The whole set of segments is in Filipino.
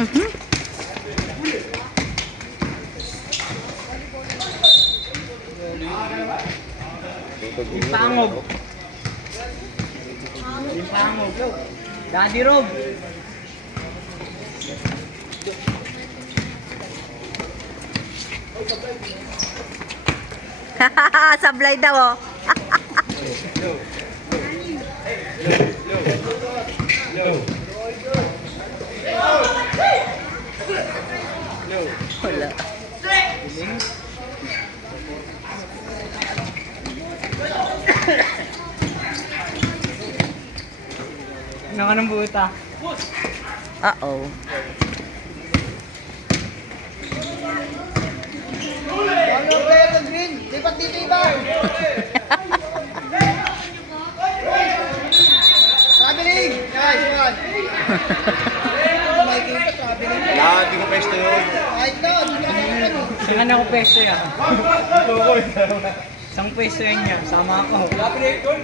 Mhm. Limpangog. Limpangog. Daddy Rob. Sablay daw oh. Wala. Ano ka ng buta? Uh-oh. Ano player ng green? Lipat dito iba. Traveling! Guys, one. Makikita traveling. Ah, di ko pesto yun. Kahit na, di na ako. Saan ako pwesto yan? Isang pwesto yan niya. Sama ako. Traveling yun.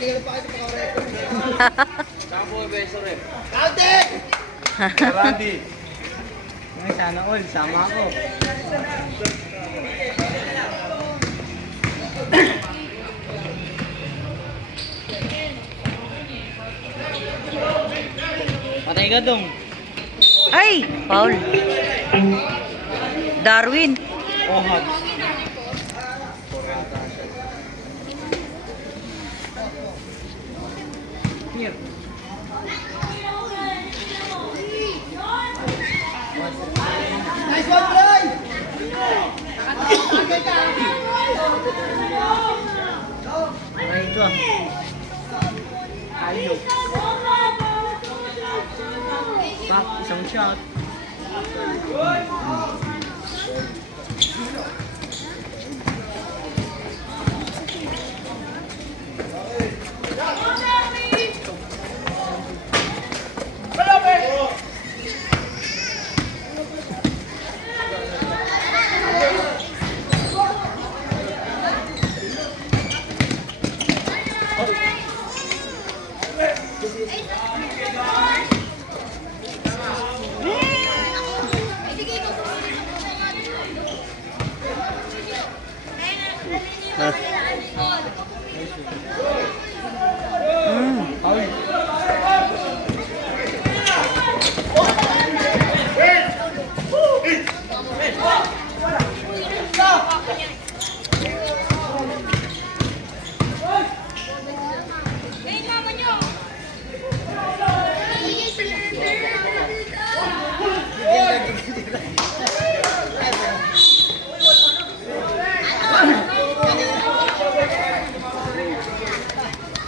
Clear pa kayo pagka-record. Saan po yung pesto rin? Counting! Randy. Ay, sana all. Sama ako. Patay ka dong. Ay, Paul. Darwin. Oh, Habs. Here. Nice one, Bray! Okay ka. Ay, ito. Ayok. Pak, isang shot.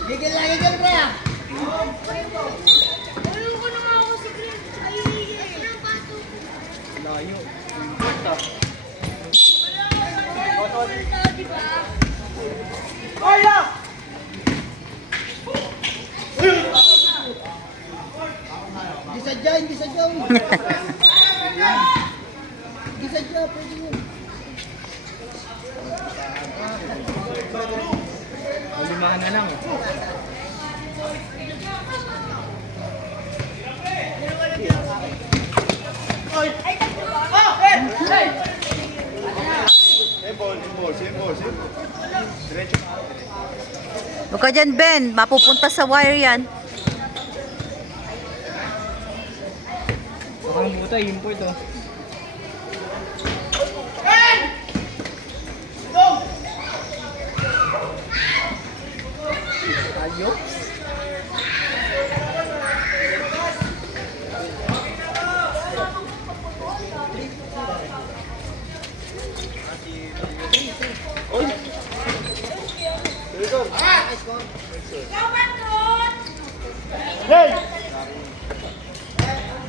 Gigil lang, gigil, Bray. Layo. Hindi sadya, hindi sadya. Hindi sadya, pwede yun. Limahan na lang. Sembol. Diretso. Huwag ka dyan, Ben. Mapupunta sa wire yan. Ang buta, import oh. Ayok.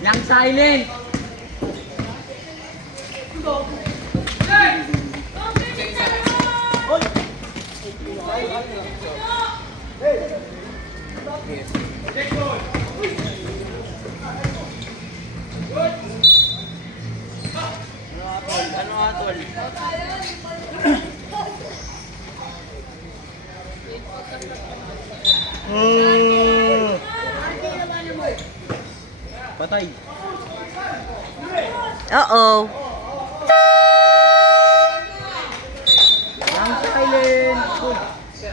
Lang silent. Ano atol? Patay. Uh-oh. Young silent. Good.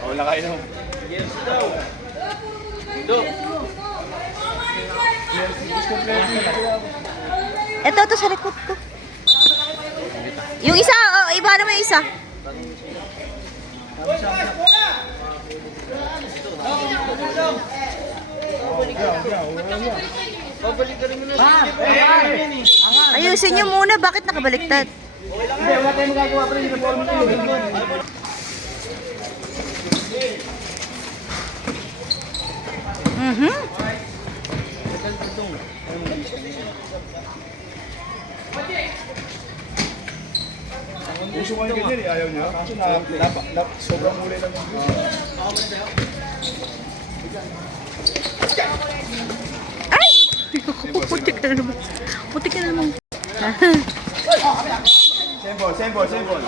Wala kayo no. Yes daw. Ito. Ito sa likod ko. Yung isa, iba naman yung isa. Babalik ka rin muna. Ayusin nyo muna, bakit nakabaliktad? Hindi, wala tayong magagawa pa rin. Uniform na yun. Mhm. Gusto ko yung ganyan eh. Ayaw niya. Kaso sobrang muli lang yung Ay! Putik na naman. Putik na naman. Same ball.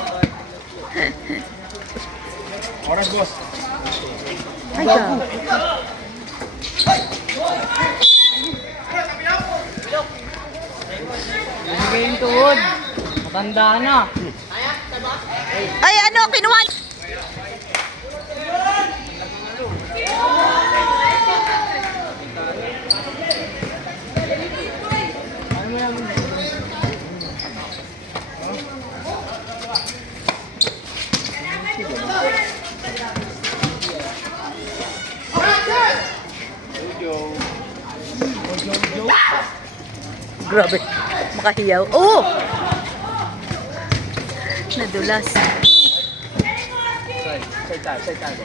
Oras, boss. Ay, ka. Ibigay yung tuhod. Matanda na. Ay, ano, kinuha. Grabe, makahiyaw. Oh! Nadulas. Side tayo.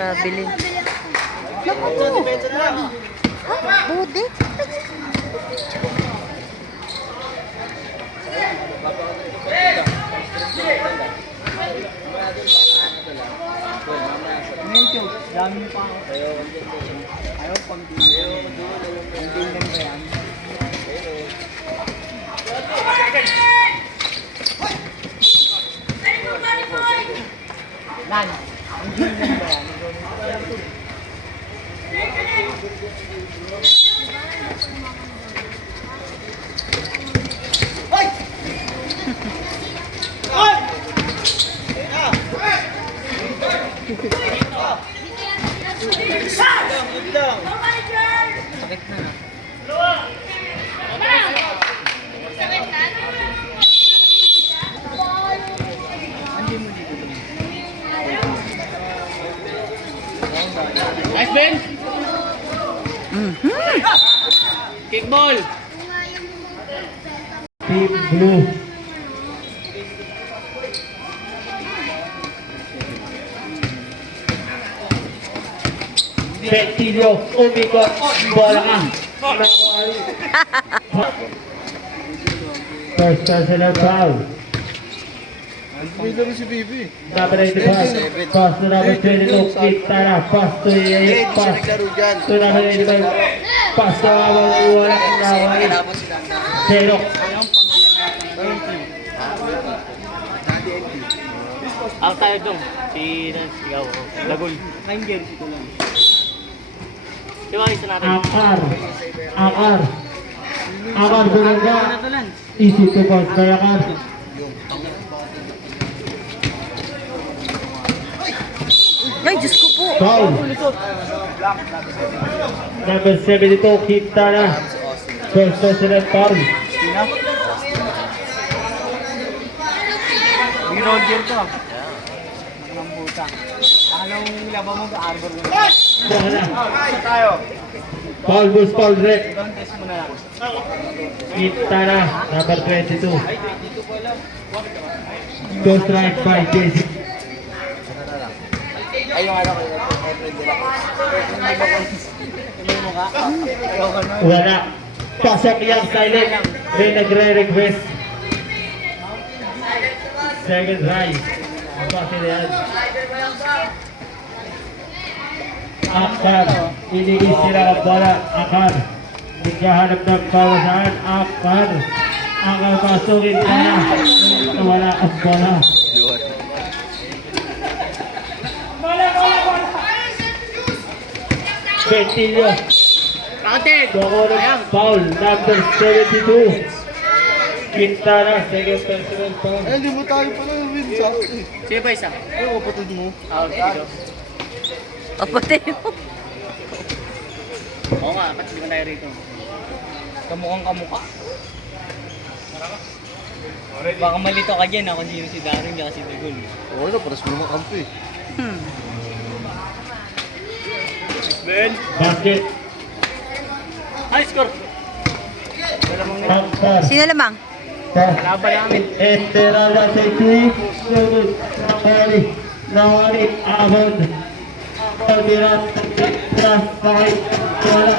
Traveling. Naku! Ha? Bude? Medyo, dami pa ako. Ayaw pang tingin. Ang tingin ba yan? Lan, ang tingin ba yan? Sakit na na. Andi mo dito. Nice, Ben! Mhm. Kickball! Team Blue. Petillo, umikot, bola ka. First personal foul. Dito rin si Bibi. Number 85, pass to number 22, Quintana, pass to 88, pass to number 85, pass to wala Zero. Ang tayo dong, si Sigaw, Lagol. Kain jersey ko lang. Di ba isa natin? Akar, Bulanga, easy to pass by Akar. Ay, Diyos ko po. Foul. Number 72, Quintana, first personal foul. Big Roger to. Nakakambutang. Anong laban mo sa Arbor mo? Foul boost, foul red. Ibang test mo na lang. Quintana, number 22. Two strike by JC. Ay, yung ano ko yun. Efren de la Cruz. Tuloy mo ka? Ayaw ka na. Wala. Pasok yang silent. May nagre-request. Second right. Ang pasi na yan. Akar. Iniis sila ang bola. Akar. Naghahanap ng pawasaan. Akar. Akar pasukin na. Wala ang bola. Bentillo. Counted! Dokoron foul. Number 72. Quintana. Second personal foul. Eh, hindi mo tayo pala win. Sakto eh. Sino ba isa? Ay, kapatid mo. Dito. Kapatid mo. Oo nga, ba't hindi mo tayo rito? Kamukhang kamukha. Baka malito ka dyan kung sino si Darren niya si Dagol. Oo na, paras mo naman kampo eh. Basket. Ay, score! Akar. Sino lamang? Laban namin. Esmeralda sa tuwing sunod. Nawari. Abon. Pagbirat. Tras. Sakit. Wala.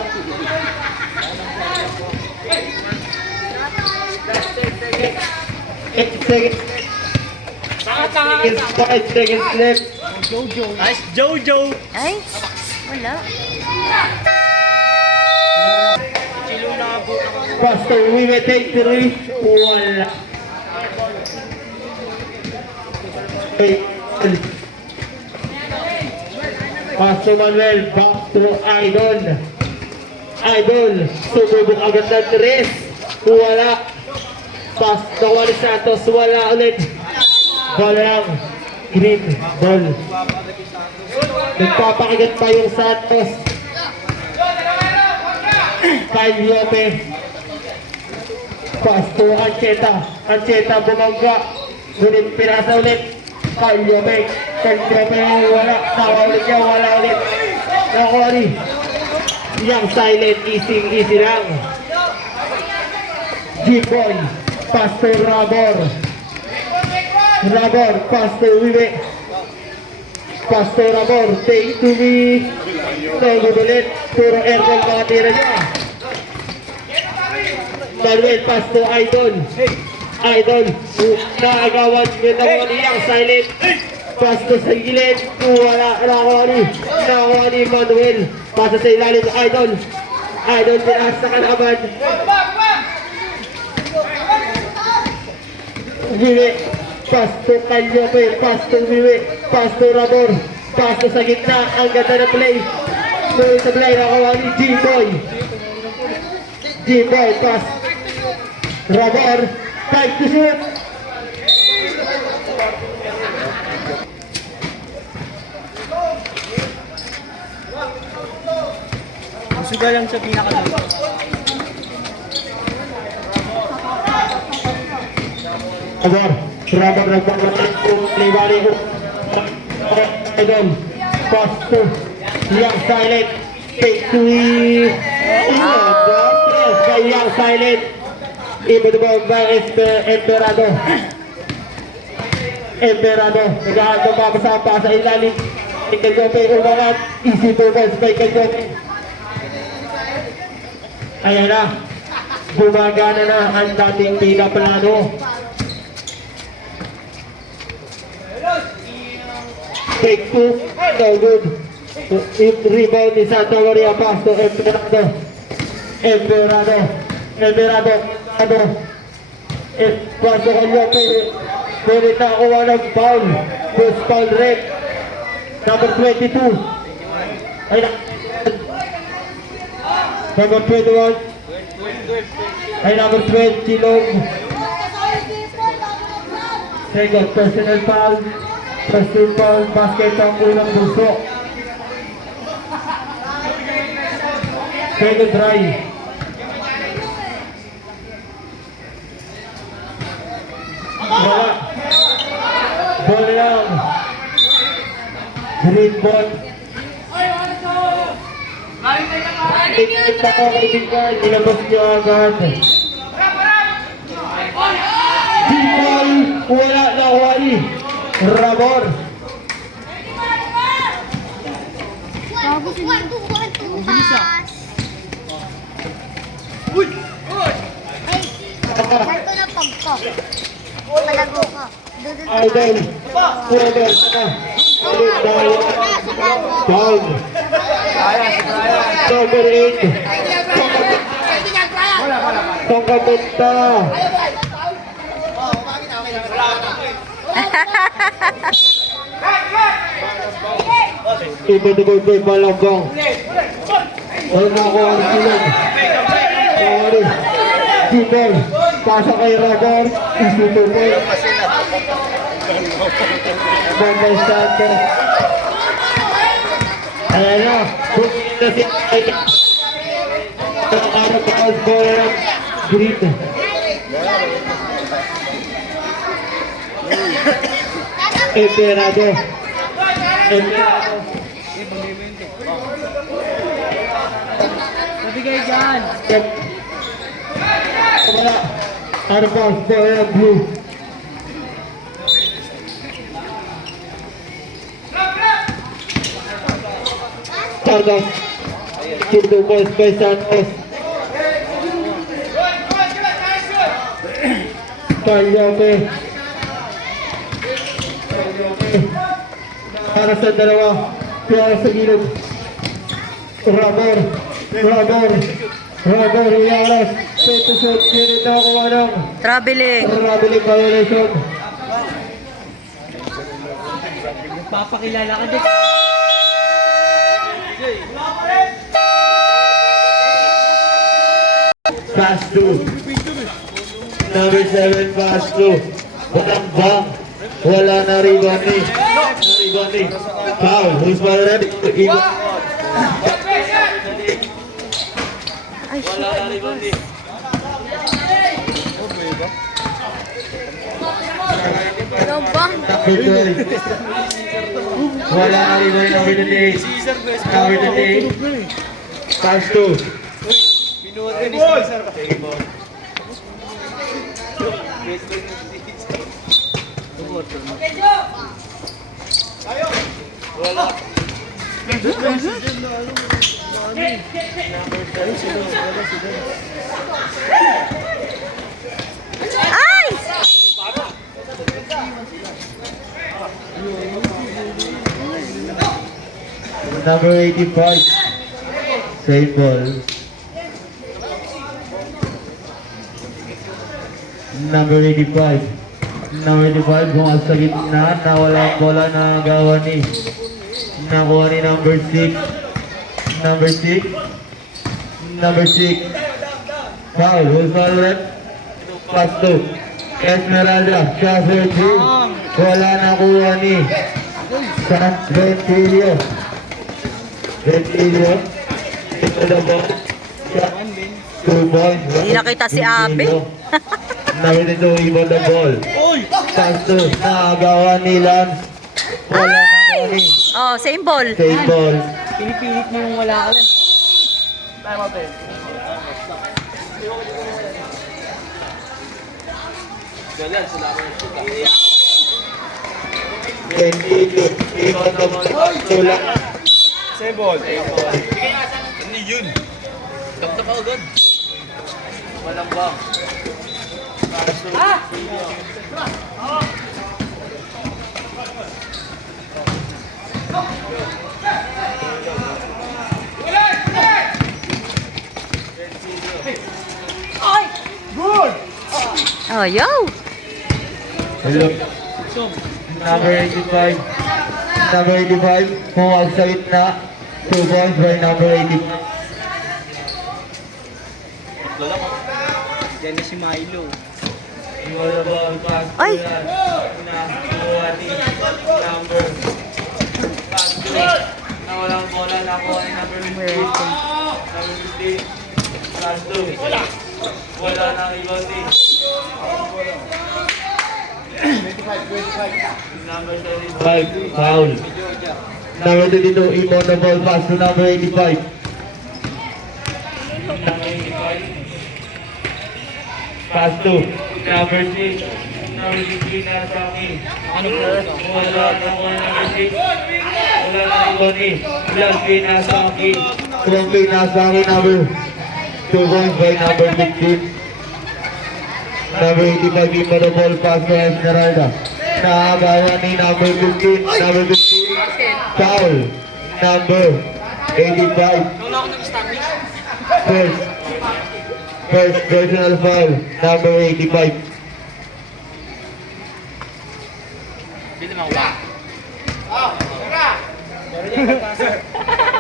Eight seconds. Seconds. 5 seconds left. Nice, Jojo! Ay, wala. Basta we take 3. Wala. Paso Manuel, back to Idol. Idol, sumubok agad ng 3. Wala. Pass na Juan Santos, wala ulit. Wala lang. Green ball. Nagpapakigat pa yung Santos. Kyle Yope. Pass to Ancheta. Ancheta bumangga. Ngunit pinasa ulit. Kyle Yope. Kyle Yope wala. Nawa ulit niya. Wala ulit. Nakawali. Yang silent. Easy lang. G-Boy. Pass to Rabor. Rabor. Pass to Wiwe. Pass to Rabor. Take to me. Tawag ulit. Puro aircon mga tira niya. Manuel, pass to Idol. Idol, naagawan yun ang yang silent. Pass to sa gilid. Wala, nakakuha ni Manuel. Pass sa ilalim ng Idol. Idol, tinaas sa kalaban. Vive, pass to Calyope. Pass to Vive. Pass to Rabor. Pass to sa gitna. Ang ganda na play. Tuloy sa play, nakakuha ni G-Boy. G-Boy, pass. Rabor, time to shoot. Suga lang sa pinakadulo. Rabor, nagpapalalik kung libali ko. Idol, pass to Yang Silent. Take to kay Yang Silent. Ibababa ba Emperado. Nagahan ng mapasapa sa ilalim. Ikagope umangat. Easy to balls by Ikagope. Ayan na. Gumagana na ang dating pinaplano. Take 2. No good. Rebound ni Santa Maria. Pass to Emperado. Paso kay Yope. Pwede na kuha ng foul. First foul red. Number 22. Ay na. Number 21. Ay number 20. Long. Second personal foul. Personal foul. Basket ang unang buso. Second try. Wala. Ball lang. Green ball. Ikita ko kaibigan. Ilabas niyo agad. G-Ball. Wala na wali. Rabor. Ganito na pagko. Palago ko. Idol. Idol. Down. Number 8. Pangkapunta. Iba-dugol pa yung balabang. Wala ko ang silang. Sorry. Sibol. Pasa kay Radar. Isutupol. Bombay Santos. Ayan na. Bumili na si Mike. Nakakarap ang score ng green. Emperado. Emperado. Nabigay dyan. Wala. Ano pa ang score ng blue? Santos. Sinubos kay Santos. Kalyope. Para sa dalawa. Para sa gilid. Rabor. Iyaras. Peto shot. Pirit na kuha ng Traveling. traveling violation. Papakilala ka din. Pass through. Number 7 pass through. Walang bang. Wala na rebounding. Foul. Who's ready? Wala na rebound eh. Number 12. Wala na rebounding. Number 28. Number 28. Pass through. Ay! Number 85. Same ball. Number 85. Number 85 bumas sa gitna na walang bola na gawa ni nakuha ni number 6. Number 6. Foul. Who's foul red? Pass to Esmeralda. Shot for 3. Wala nakuha ni San Ventilio. Ito na ba? Shot. 2 points. Hindi nakita si Abe. Narinig ibon the ball. Santos na agawan ni Lance. Wala na kami. Oh, same ball. Same ball. Pinipilit mo yung wala ka lang. Continue. Ibon the ball. Tula. Sebol. Ano yun? Taptap ako agad. Walang bang. Oh, yo. Hello. Number 85. Number 85. Huwag sa gitna. 2 points by number 80. Yan na si Milo. Ibon the ball. Pass to Ay. Lance. Nakuha ni number. Pass to. Na walang bola. Nakuha ni number 15. Number 15. Pass to. Wala na rebounding. Number 35, foul. Number 22, Ibon the ball pass to number 85. Number 85. Pass to number 6. Number 16, Narsaki. Wala na number 6. Wala na rebounding. Last pin, Narsaki. One pin, Narsaki, number 2 points by number 15. Number 85, Ibon the ball pass to Esmeralda. Nakagawa ni number 15. Number 15. Foul. Number 85. First personal foul. Number 85. Dito makuha.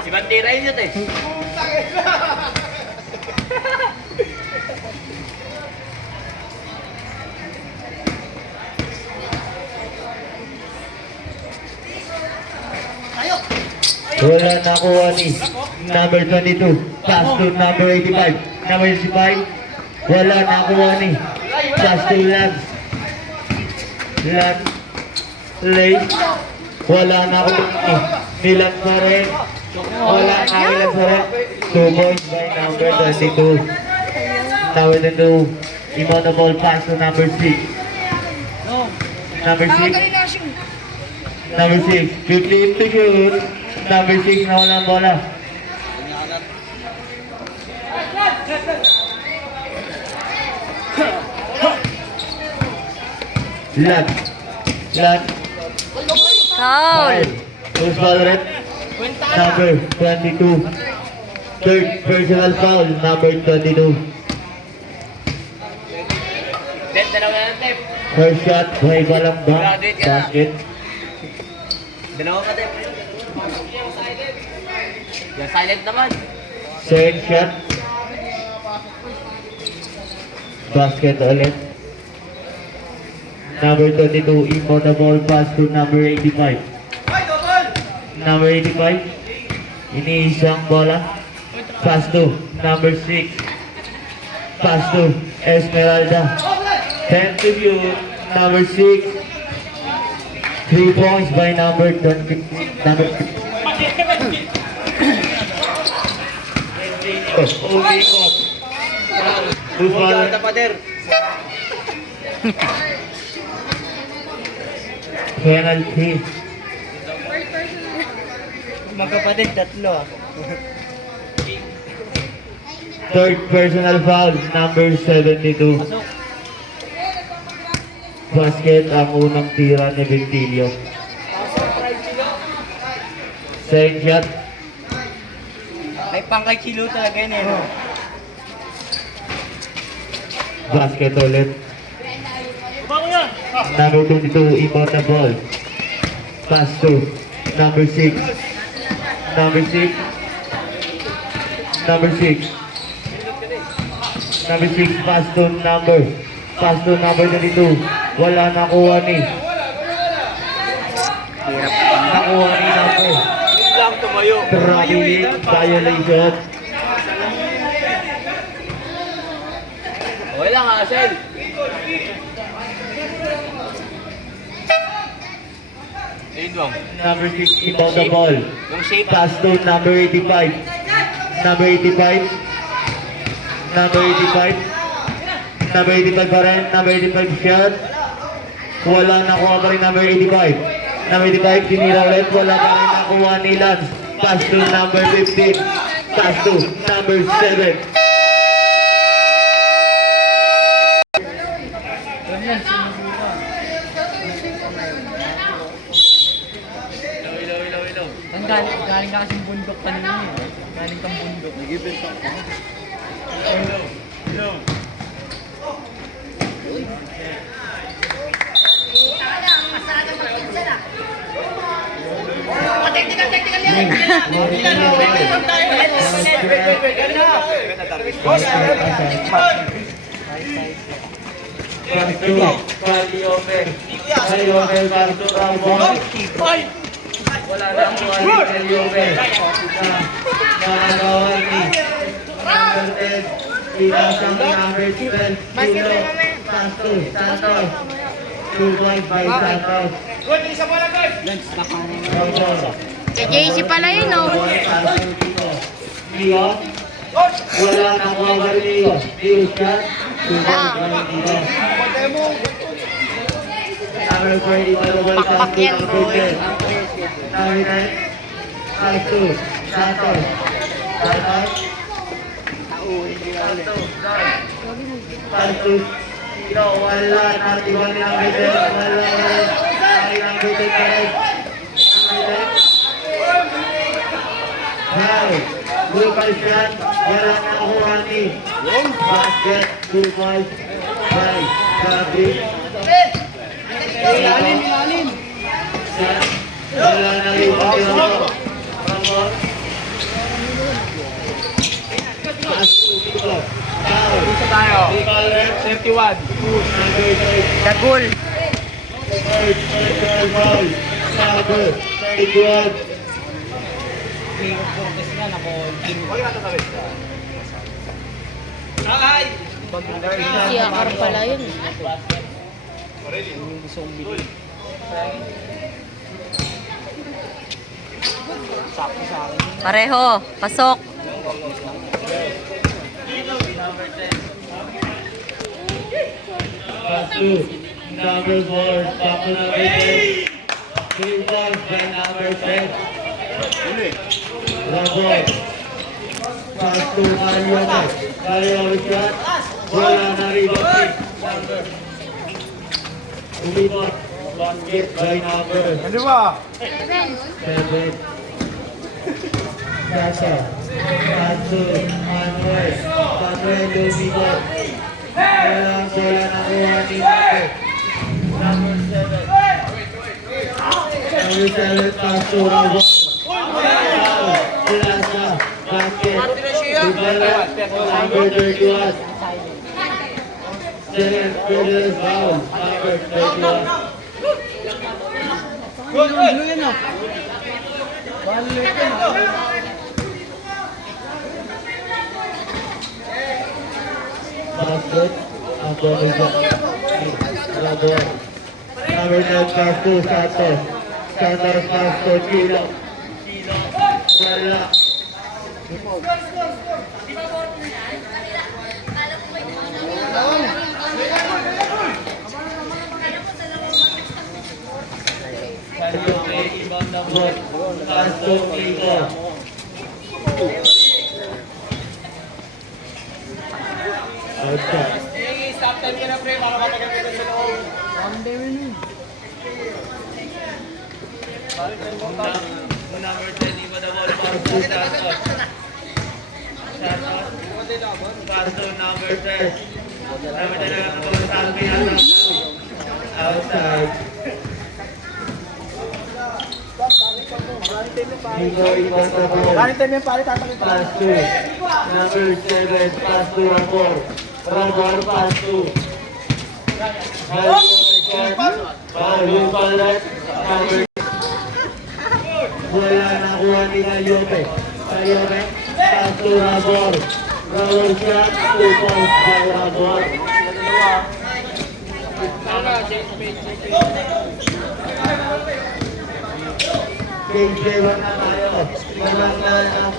Si Bandera yun yun eh. Wala nakuha ni number 22. Pass to number 85. Number 85. Wala nakuha ni. Pass to Lance. Lance. Lay. Wala nakuha ni. Milan pa rin. Wala na Milan pa rin. 2 points by number 22. Number 22. Imono ball pass to number 6. Number 6. Number 6. 15 to shoot. Number 6 na walang bola. Lat. Foul. Who's foul red? Number 22. Third personal foul, number 22. Tep, dalawa na Tep. First shot, may balang ba? Basket. Dalawa ka Tep. Yan, silent naman. Second shot. Basket ulit. Number 22, inbound the ball pass to number 85. Number 85. Iniisang bola. Pass to number 6. Pass to Esmeralda. 10 to shoot. Number 6. 3 points by number 20. Number 6. Umikot. Who's foul? Penalty. Magkapatid, tatlo. Third personal foul, number 72. Basket ang unang tira ni Ventilio. Second shot. May pangkay chilo talaga yun eh. No? Basket ulit. Number 22, inbound the ball. Pass to number 6. Number 6. Number 6. Number 6, pass to number 22. Wala nakuha ni. Nakuha ni number. Lang tumayo. Traveling violation. Okay lang, Asel. Ayun bang. Number 6, inbound the ball. Yung shape. Pass to number 85. Number 85. Number 85. Number 85 pa rin. Number 85 shot. Wala nakuha pa rin number 85. Number 85 tinira ulit. Wala pa rin nakuha ni Lance. Pass to number 15. Pass to number 7. Ilaw. Galing ka kasing bundok kanina eh. Galing kang bundok. Nag-ibig ako. Ilaw. Wala na ang buhay ni Liobe. Nakagawa ni number 10. Inasang number 12. Santos. 2 points by Santos. Kay JC pala yun, no? Leo. Wala na ang buhay ni Leo. Leo siya. 2 points by Leo. Number 40, Pakpak yan, number boy. 10. Number 9, Santos. Santos. Santos. Wala, 31 number 10. Wala. ay nagutin pa rin. Foul. Local shot. Wala na kuha ni. Basket. 2 points. By Gabi. Ilalim. Wala na rin pa rin ako. Ramon. Foul. Isa tayo. Local rep. 31. Number 3. Dagul. Foul. Number 31. CR pala yun. Pareho. Pasok. Pass to number 4. Pass to number 10. 3 points by number 10. Ramon. Pass to Mariones. Mariones shot. Wala na rebound. Umipot. Basket by number Ano ba? 7. Sasa. Pass to Manuel. Manuel umipot. Wala na kuha ni number 7. Number 7 pass to Ramon. Sasa. Basket. Number 31. Second quarter foul. Number 31. Ano yan ah? Balik yan ah. Basket. Number 9 pass to Santos. Santos pass to Chino. Wala. Pass to Nico. Outside. Stop time ka na pre para matagal ka sa loob. Number 10, iba na ball. Pass to Santos. Santos. Pass to number 10. Number 10 na naman sa akin. Outside. Nico iba sa ball. Time yan pare, tatakit pa. Pass to number 7. Pass to Ramon. Ramon pass to. Yung palat. Wala na kuha ni Ayope. Ayope. Pass to Ramon. Ramon shot. 2 points by Ramon. Game 7 na tayo. Walang na ang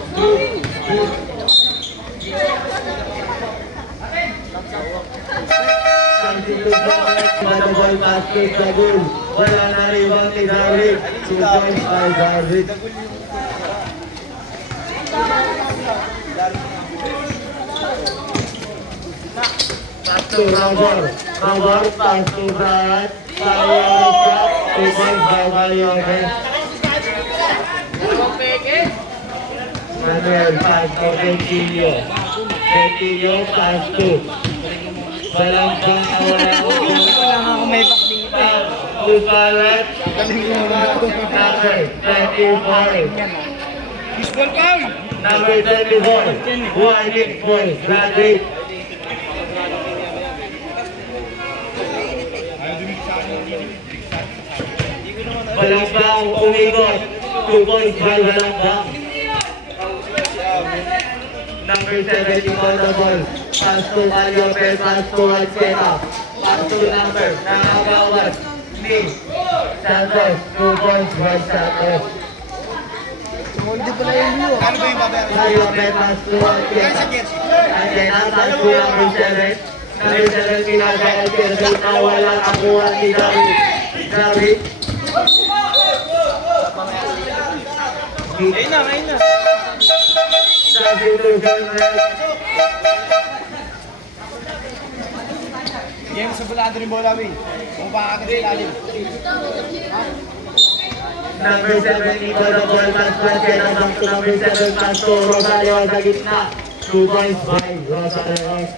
Ball basket Dagul. Wala na rebound ni Darwin. 2 points by Darwin. Pass to Ramon. Ramon pass to Brian. Mariano shot. 2 points by Mariano. Manuel pass to Ventillo. Ventillo pass to. Walang bang Kailangan ako may back dito. Lupalat. Number 24. Baseball foul! Number 24. Warning for graduate. Walang bang umikot. 2 points by walang bang. Number 70 on the ball. Pass to Ayope, pass to Ancheta. Pass to number, nakagawas ni Santos. 2 points by Santos. Hindi pala yung view. Ano ba yung babayaran? Ayope, pass to Ancheta. Ancheta, pass to number 7. Number 7, pinagayal Ancheta na walang akuha ni David. David. Ayun na. David to Gilbert. Bigyan mo sa bulado rin bola, Bin. Kung pakakit sa ilalim. Number 7, Iba the ball, pass to Angela, back to number 7, pass to Rosario sa gitna. 2 points by Rosario.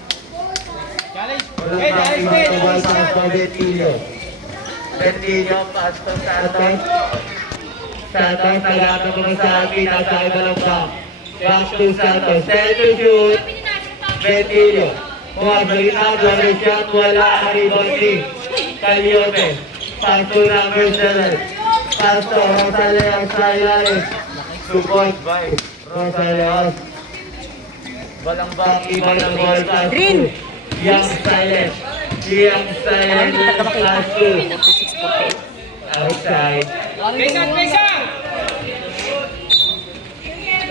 Challenge! Walang Hey, back, challenge! Iba the ball, Challenge! pass to Betilio. Betilio, pass to Santos. Santos, naglato ko sa akin, nasa iba lang ba. Back to Santos, set to shoot. Betilio. Kumabalik na, number shot, wala, rebound team. Caliope, pass to number 7. Pass to Rosario sa ilalim. 2 points by Rosario. Walang back, Iba the ball, pass to Green. Young Silent. Young Silent, pass to 46-48. outside. Pesan! Pesan!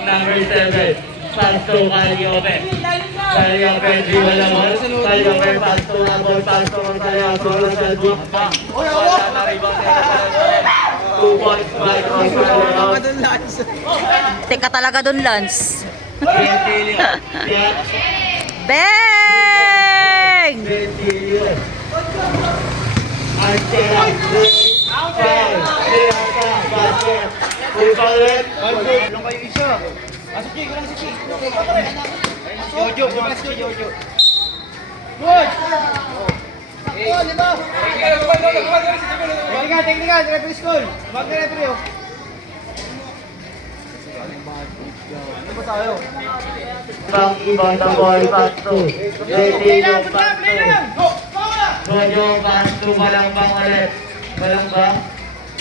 Number 7, pass to Caliope. Caliope, dribble the ball. Caliope, pass to the ball, pass to Rosario. Rosario, wala na rebound ni Rosario. 2 points by Rosario. Teka talaga dun, Lance. Betilio, yeah. Bang! Betilio. Arcela, foul. Tirata, basket. Upalit. Tulong kayo isa. Pasok Jay, kulang si Jay. Jojo, kulang si Jojo. Good! Teknika, referee school. Mag-referee oh. Ano ba tayo? Bang Iba the ball, pass to Betilio, pass to Jojo, pass to Malambang ulit. Malambang,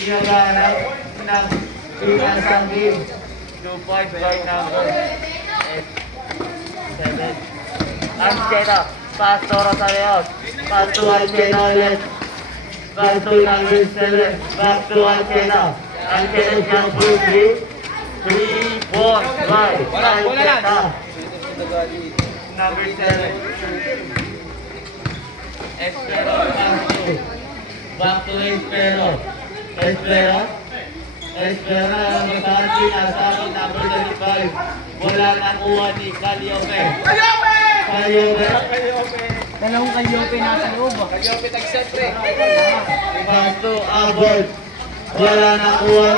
inaganap ng pinasang game. 2 points by number 7. Ancheta, pass to Rosario. Pass to Ancheta ulit. Pass to number 7. Back to Ancheta. Ancheta shot for 3. 3 points by Ancheta. Number 7. Espero, pass to. Back to Espero. Espero. Espero na matati nasa akin, number 35. Wala nakuha ni Caliope. Caliope! Dalawang Caliope nasa loob ah. Pass to Albert. Wala nakuha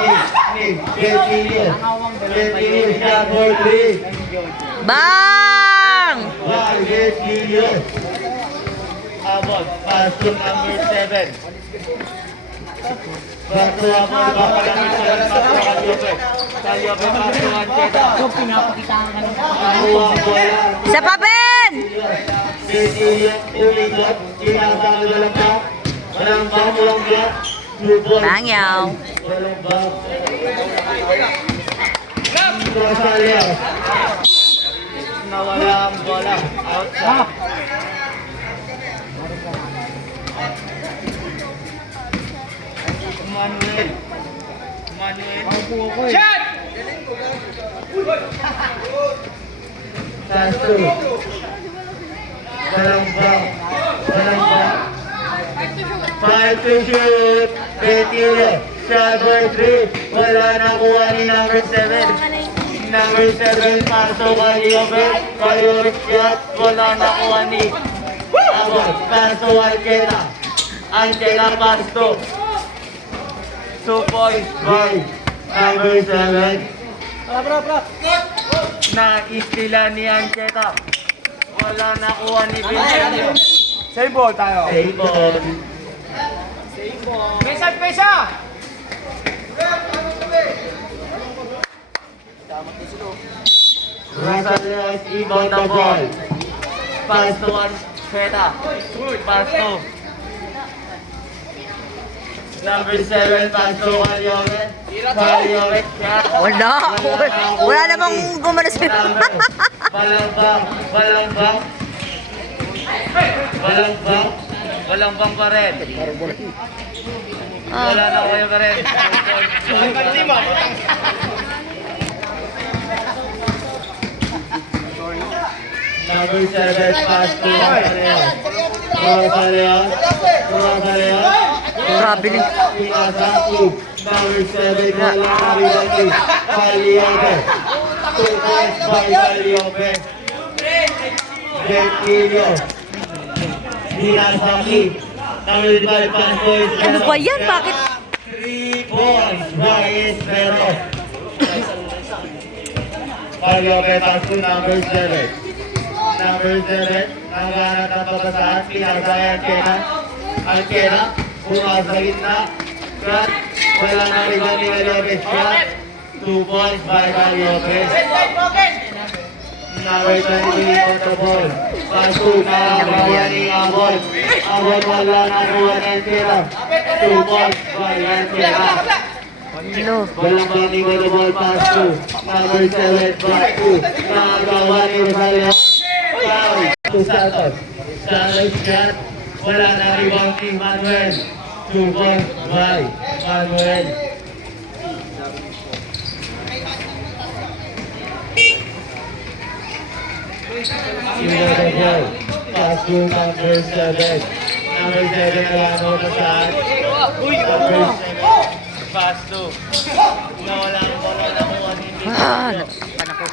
ni Betilio. Betilio shot for 3. Bang! Wow, Betilio. Albert, pass to number 7. Back to Albert, back to number 7, pass to Caliope. Caliope, pass to Ancheta. Pinapakitaan ka ng Nakuha ang bola. Sa pa, Ben! Betilio, umigot. Sinasama na lang ba? Walang ba? Walang ba? 2 points. Bangyaw. Walang ba? Rosario. Nawala ang bola. Outside. Manuel. Shot! Sasto. Walang ba? Walang ba? 5 to shoot. Betilio. Shot for 3. Wala nakuha ni number 7. Number 7, Paso Caliope. Caliope shot. Wala nakuha ni Abot. Paso Ancheta. Ancheta Pasto. 2 points by number 7. Na-istila ni Ancheta. Wala nakuha ni Betilio. Same ball tayo. Save ball. Pesa! Pesa! Rosario is ibang the ball. Pass to Ancheta. Pass to number 7, pass to Caliope. Caliope shot. Wala. Wala namang gumana sila. Balambang. Balambang. Balambang. Balambang pa rin. Wala na kayo pa rin. Number 7, pass to Rosario. Rosario. Rosario. Grabe ni. Number 7, wala na rin. Caliope. 2 points by Caliope. Betilio. Hinasaki. Number 5, Pastor. Ano ba yan? Bakit? 3 points by Espero. Pag-open pass to number 7. Number 7, naghanap ng papasahan. Pinakasaya Alkena. Bumas sa gitna. Shot. Wala na iba ni Lopez. Shot. 2 points by Lopez. Number 23 on the ball. Pass to nakabawa ni Abon. Abon wala na kuha ng tira. 2 points by Alkena. Ano? Walang banding on the ball. Pass to number 7. Pass to nakabawa ni Rosario. Foul to Santos. Santos shot. Wala na rebound ni Manuel. 2 points by Manuel. Number 4. Pass to number 7. Number 7 Alano Pasaan. Number 7. Pass to. Nawala ang bola na kuha ni Natatakpan ako.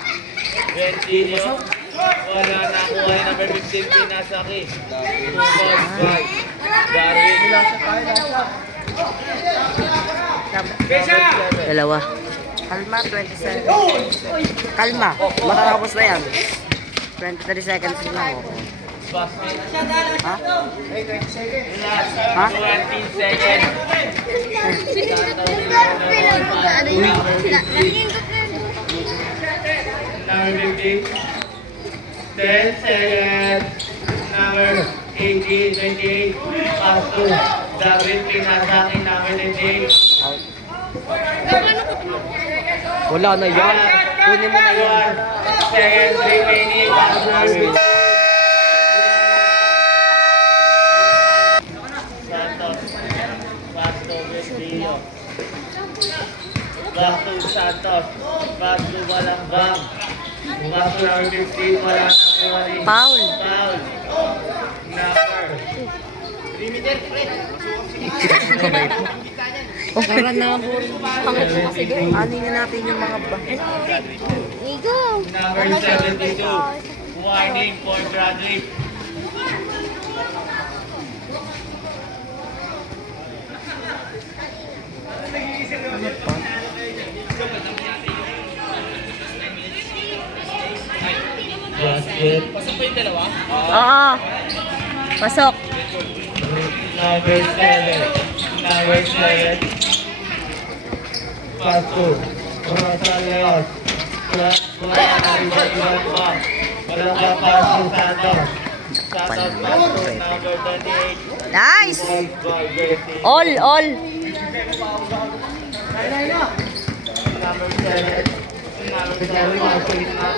Bentinho. Wala na kuha ni number 15 Pinasaki. 2 points by Darwin. Dalawa. Kalma, 27. Kalma, matatapos na yan. 23 seconds na ako. Ha? Ha? 20 seconds. Number 50. 10 seconds. Number 18, 28. Pass to Darwin Pinasaki. Number 28. Wala na yan. Kunin mo na yan. 1 seconds remaining. Santos. Pass to Bentinho. Back to Santos. Pass to Balambang. Pass to number 15. Wala na kuha ni Foul. Foul. Number. Para na po. Sige, anin na natin yung mga ba. Number 72. Warning for Bradley. Basket. Oo. Pasok. Number 7. Number 7. Pass to Rosaleos. Wala na iba-iba pa. Wala ka pass to Santos. Santos pass to number 38. Nice! Ball Bertie. All. Number 7. Number 7 pass to gitna.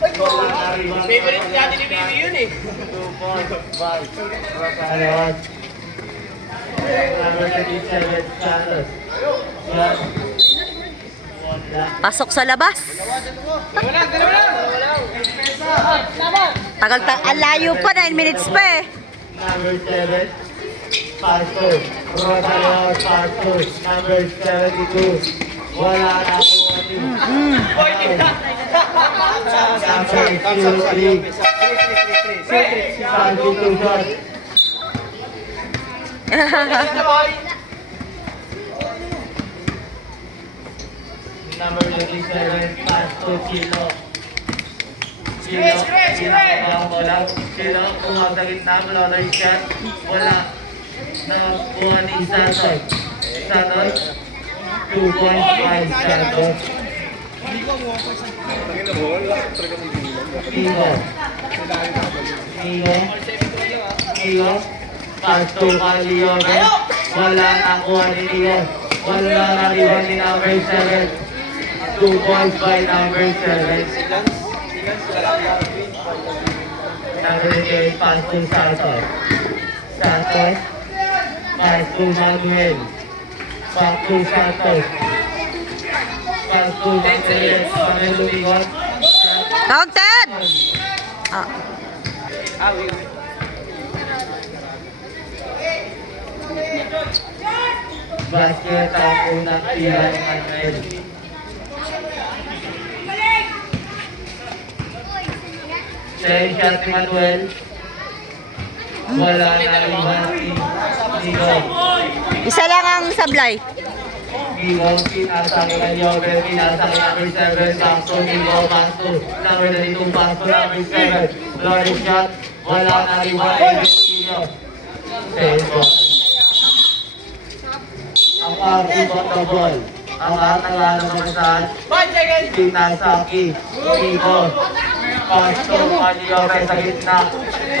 Wala na rebound. Favorite natin ni Bibi yun eh. 2 points by Rosaleos. Number 37 Santos. Shot. Pasok sa labas. Ang layo pa, 9 minutes pa eh. Number 7, Pastor. Rosaleos, Pastor. Number 72. Wala na po ating. Number 03. Pastor to shot. Number 27, Pastor Chilo. Chilo, kung sa gitna, wala yung shot. Wala. Nakakuha ni Santos. Santos. 2 points by Santos. Nigo. Pastor Caliobe. Wala nakuha ni Nigo. Wala na rin ni number 7. 2 points by number 7. Number 8, pass to Santos. Santos. Pass to Manuel. Pass to Santos. Pass to Manuel. Manuel lumigot. Counted! Ah. Basket ang unang tira ng Manuel. Shot ni Manuel. Wala na rebound. Nico. Isa lang ang sablay. Nico, pinasang ka Jover, pinasang number 7, Pasto, Nico, Pasto. Number 32, Pasto, number 7. Lord shot, wala na rebound. Nico. Baseball. Ang artibot ng ball. Ang atang ng saan. Pinasaki. Nico. Pasto, Paliope sa gitna.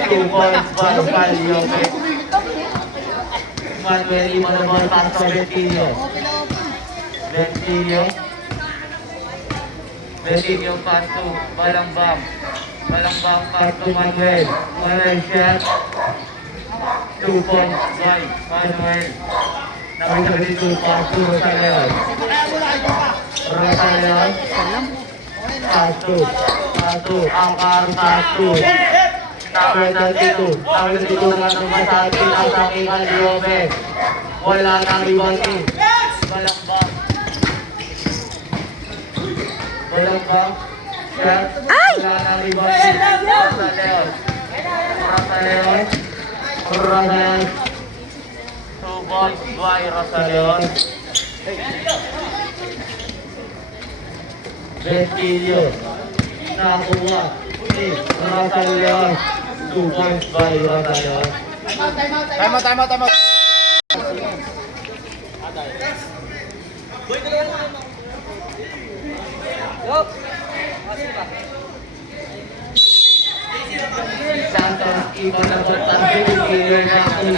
2 points, ball, Paliope. Manuel Imanabal, Pasto, Bentillo. Bentillo. Bentillo, Pasto, Balambam. Balambam, Pasto, Manuel. Manuel shot. 2 points, ball, Manuel. Number 32, Pasto, Rosaleon. Rosaleon. Pasto. Pasto. Angkar, Pasto. Number 32. Number 32 naman ang masabi. Pinasaki ka Liobe. Wala nang rebounding. Balambam. Balambam. Shot. Ay! Wala nang rebounding. Rosaleon. Rosaleon. Rosaleon. 2 balls by Rosaleon. Bentillo. Nakuha. Si Rosaleon. 2 points by Rosaleon. Tama. Santos, iba na ba tayo clear na kung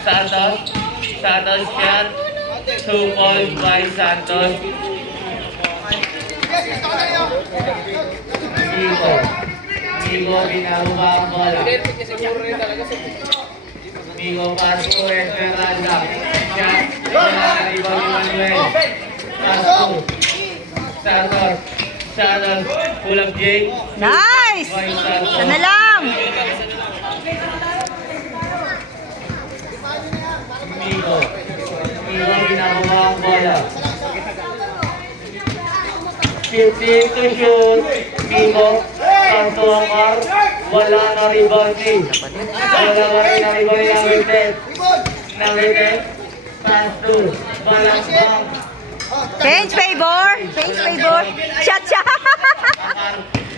Santos. Santos shot. 2 points by Santos. Nico, ginagawa ang bola. Nico, Pasto, Esmeralda. Shot. Wala na iba ni Manuel. Pasto. Santos, pulang Jake. Nice! By Santos. Isa na lang. Nico, ginagawa ang bola. 15 to shoot. Nico, Santo Amar. Wala na rebounding. Wala na rebounding number 10. Number 10. Pasto. Balambam. Change favor. Shot.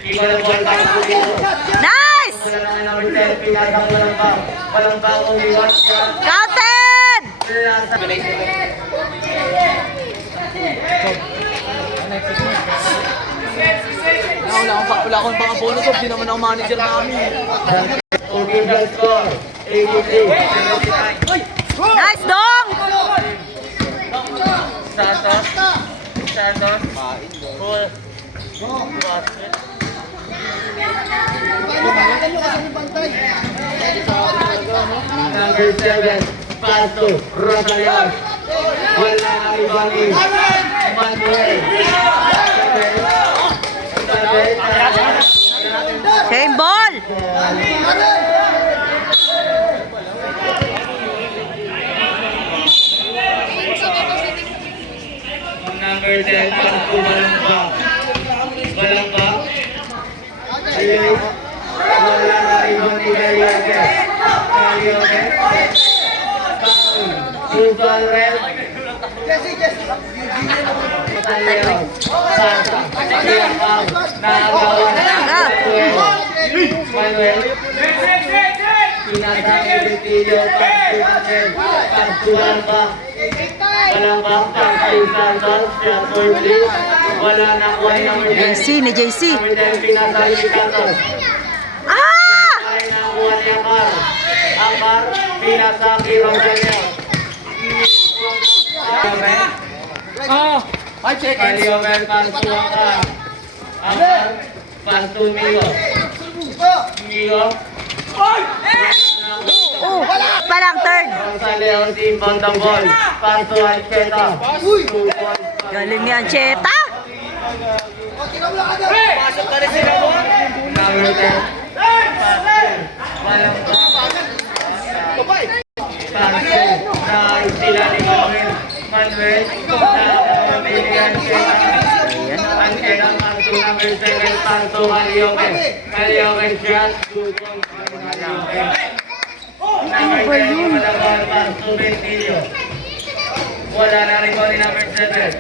Iba na ball Pasto dito. Nice! Wala na number 10. Pinasang Balambam. Balambam umiwas siya. Counted! Wala akong mga bonus of, di naman ako manager namin. Okay, the score. 83. Nice, Dong! Santos. Full. Basket. Number 7. Pasto. Rosaleon. Wala na rebounding. Manuel. Same ball! Number 10, Pasto, Balambam. Balambam. Ayun. Wala na rebounding Galiope. Foul. Subal red. Ayun. Santa. Ayun. Nakagawa. Manuel. Pinasang Bentillo. Pasto, Balambam. Balambam, Pasto, Santos. Shot for 3. Wala na kuha number 10. JC. Number 10, pinasang Santos. Ah! Ay nakuha ni Amar. Pinasaki Rosaleon. Kaliover, Pasto, Amar. Pasto, Migo. Parang third. Rosaleon, timbang ng ball. Pasto, Ancheta. 2 points. Galing ni Ancheta. Number 10. Pasto. Balambam. Pasto. Na sila ni Manuel. Na Milian Ancheta. Ancheta, Pasto, number 7. Pasto, Kaliover. Kaliover shot. 2 points. Kaliover. Number 10, Malabon, pass to Bentillo. Wala na rin ko ni number 7.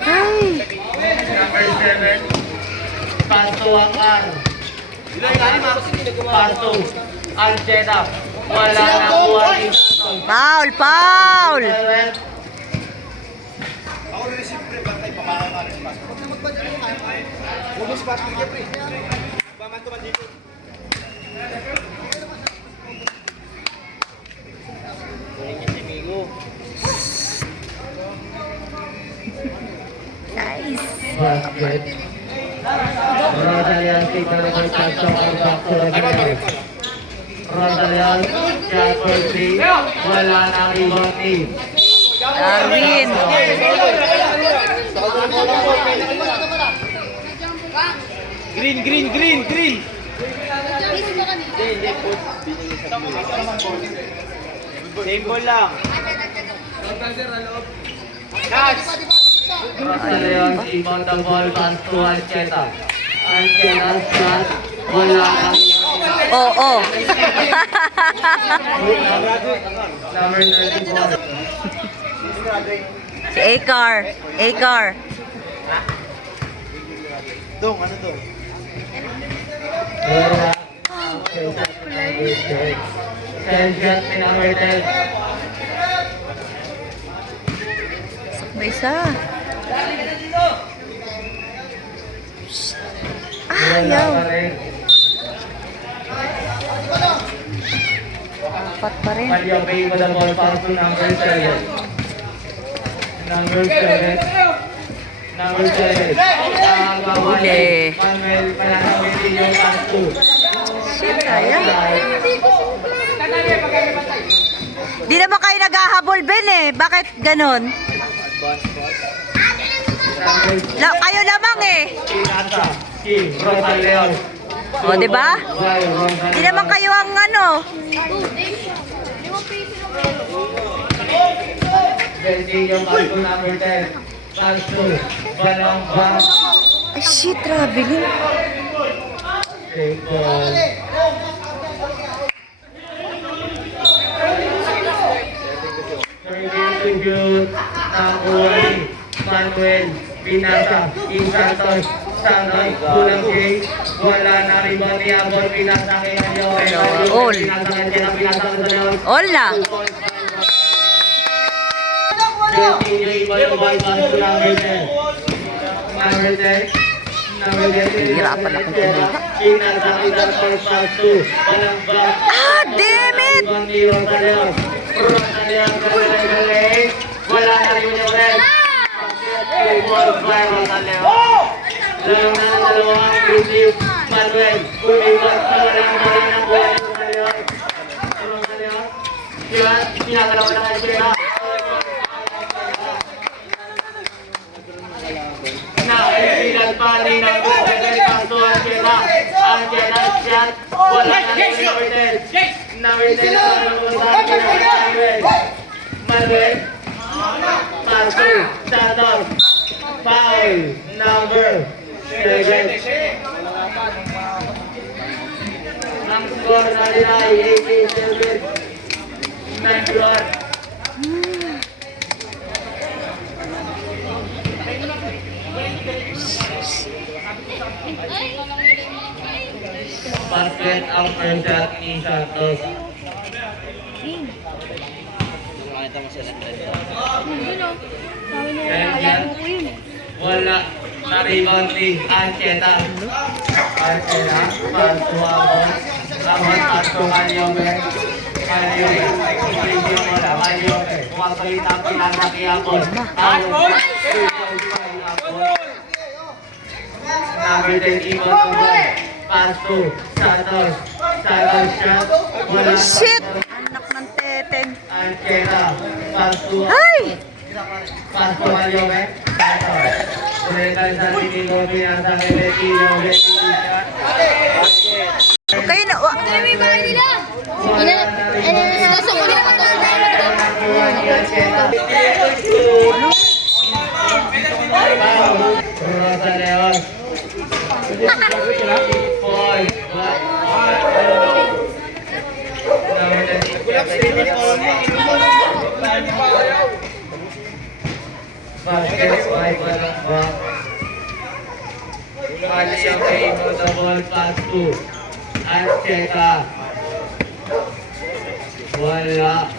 Ay! Number 7, pass to Akar. Pass to Ancheta. Wala na kuha ni Santos. Foul! Foul! 12, Ako rin siyempre, bantay pa ka rin. Huwag na magbantay yung kaya. Huwag mo si Pastor Jeffrey. Baman to man dito. Nice! basket. Rosalian, take the number pass to our back to Rosalian. Rosalian, shot for 3. Wala na rebound team. Darwin! Green. Same ball lang. Rosalian, inbound the ball, pass to Ancheta. Ancheta, shot. Wala na rebound. Oo! Number 34. Si Akar! Akar! Dong, ano to? Wala. Number 6. 10 shot ni number 10. May isa. Wala Ayaw! pa rin. Apat pa rin. Palyabay mo the ball, pass to number 7. Number 7. Number 7. Huli. Manuel Pananamiti yung pass to. Shit, sayang. Di naman kayo naghahabol, Ben eh. Bakit ganon? Kayo lamang eh. Inasa. Si Rosa Leon. O, di ba? Di naman kayo ang ano. Benji yung pass to number 10. Pass to Balong Bang. Ay, shit, traveling. Take ball. Tribute number 1. Manuel Pinasa. King Santos. Santos. Kulang King. Wala na rin ba ni Abon Pinasa kaya nyo. All. Pinasa kaya Pinasa sa Leon. All na. Benji yung ball pass to number 10. Number 10. Number 10. Hirapan ako tumira. Pinasa kita first pass to Balong Bang. Ah, damn it! Wala na rin yung red. Lalong na ng dalawang receive. Manuel, umiwas na walang bala ng buhay ng Rosalion. Rosalion, yan, pinagalaw na kayo sila. Naisilan pa ni ng Paso Angela. Angela, shot. Wala na rin yung red. Number 10 Manuel Marco Santos foul number 7. Ang score na nila ay 87 9-1. Basket ang first shot ni Santos. Wala na rebound ni Ancheta. Ancheta, pasuabon. Abon at Kalyobe. Kalyobe. Kalyobe. Kumapalita ang pinanakiapon. Number 10, Ibon Tubon. Pass to Santos. Santos shot. Wala Shit! Anak ng teteng. Ancheta. Pass to Ay! Pasko Kalyobe. Santos. Ulitan sa Tinigo. Pinasa kay Betino. Kayo na. wa- May bahay nila. Sinasok ko nila pa to sa Rosa Leon. Four. Number Basket by Balamba. Mali ang Reino, the ball pass to Azteca. Wala.